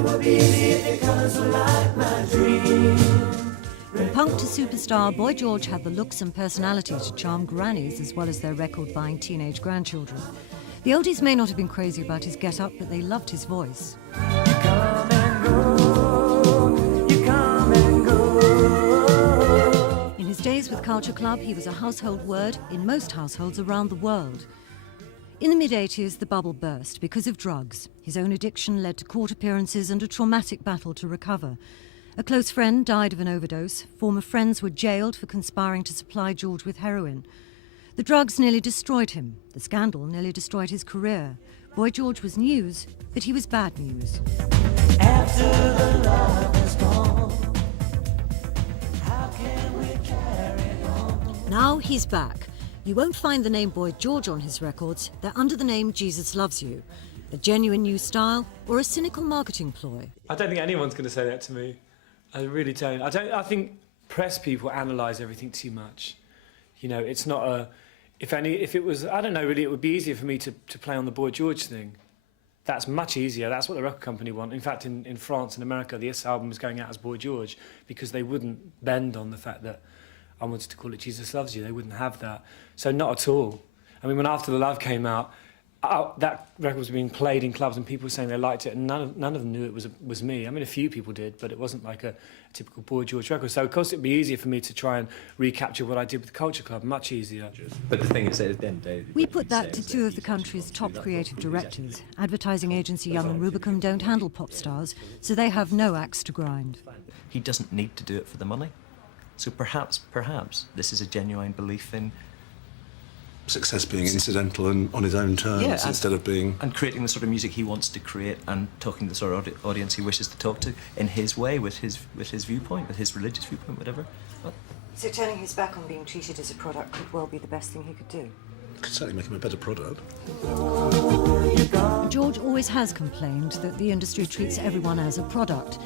From punk to superstar, Boy George had the looks and personality to charm grannies as well as their record-buying teenage grandchildren. The oldies may not have been crazy about his get-up, but they loved his voice. You come and go, you come and go. In his days with Culture Club, he was a household word in most households around the world. In the mid-80s, the bubble burst because of drugs. His own addiction led to court appearances and a traumatic battle to recover. A close friend died of an overdose. Former friends were jailed for conspiring to supply George with heroin. The drugs nearly destroyed him. The scandal nearly destroyed his career. Boy George was news, but he was bad news. After the love is gone, how can we carry on? Now he's back. You won't find the name Boy George on his records. They're under the name Jesus Loves You. A genuine new style or a cynical marketing ploy? I don't think anyone's going to say that to me. I really don't. I think press people analyse everything too much. You know, it's not a... If it was, I don't know, really, it would be easier for me to play on the Boy George thing. That's much easier. That's what the record company want. In fact, in France and America, this album was going out as Boy George because they wouldn't bend on the fact that I wanted to call it Jesus Loves You. They wouldn't have that. So not at all. I mean, when After the Love came out, that record was being played in clubs and people were saying they liked it, and none of them knew it was me. I mean, a few people did, but it wasn't like a typical Boy George record. So of course it'd be easier for me to try and recapture what I did with Culture Club, much easier. But the thing is, at the end of the day... We put that to two of the country's top creative directors. Advertising agency Young and Rubicam don't handle pop stars, so they have no axe to grind. He doesn't need to do it for the money. So perhaps this is a genuine belief in... success being incidental and on his own terms, instead of being... And creating the sort of music he wants to create and talking to the sort of audience he wishes to talk to in his way, with his viewpoint, with his religious viewpoint, whatever. But So turning his back on being treated as a product could well be the best thing he could do. Could certainly make him a better product. George always has complained that the industry treats everyone as a product.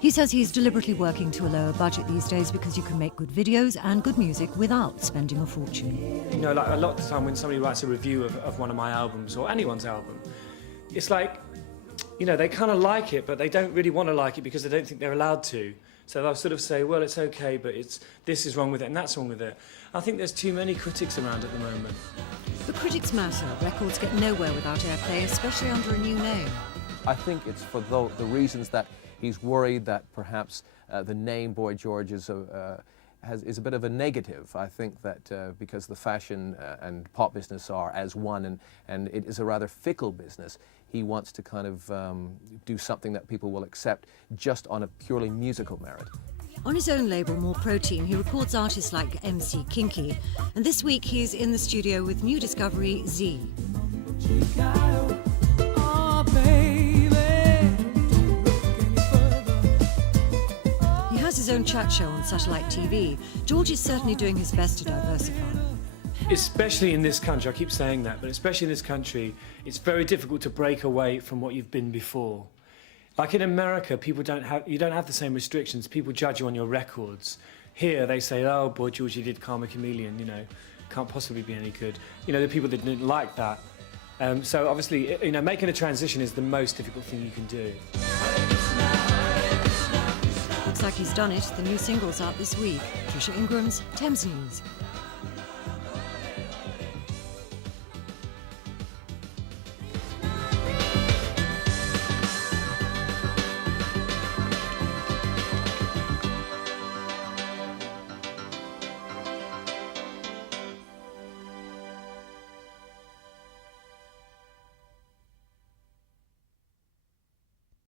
He says he's deliberately working to a lower budget these days because you can make good videos and good music without spending a fortune. You know, like a lot of the time when somebody writes a review of one of my albums or anyone's album, it's like, you know, they kind of like it, but they don't really want to like it because they don't think they're allowed to. So they'll sort of say, well, it's okay, but this is wrong with it and that's wrong with it. I think there's too many critics around at the moment. But critics matter. Records get nowhere without airplay, especially under a new name. I think it's for the reasons that he's worried that perhaps the name Boy George is a bit of a negative. I think that because the fashion and pop business are as one, and it is a rather fickle business, he wants to kind of do something that people will accept just on a purely musical merit. On his own label, More Protein, he records artists like MC Kinky. And this week he's in the studio with new discovery, Z. He has his own chat show on satellite TV. George is certainly doing his best to diversify. Especially in this country, I keep saying that, but especially in this country, it's very difficult to break away from what you've been before. Like in America, you don't have the same restrictions. People judge you on your records. Here, they say, oh, Boy George, you did Karma Chameleon, you know, can't possibly be any good. You know, the people that didn't like that. So obviously, you know, making a transition is the most difficult thing you can do. Looks like he's done it. The new single's out this week. Trisha Ingram's Thames News.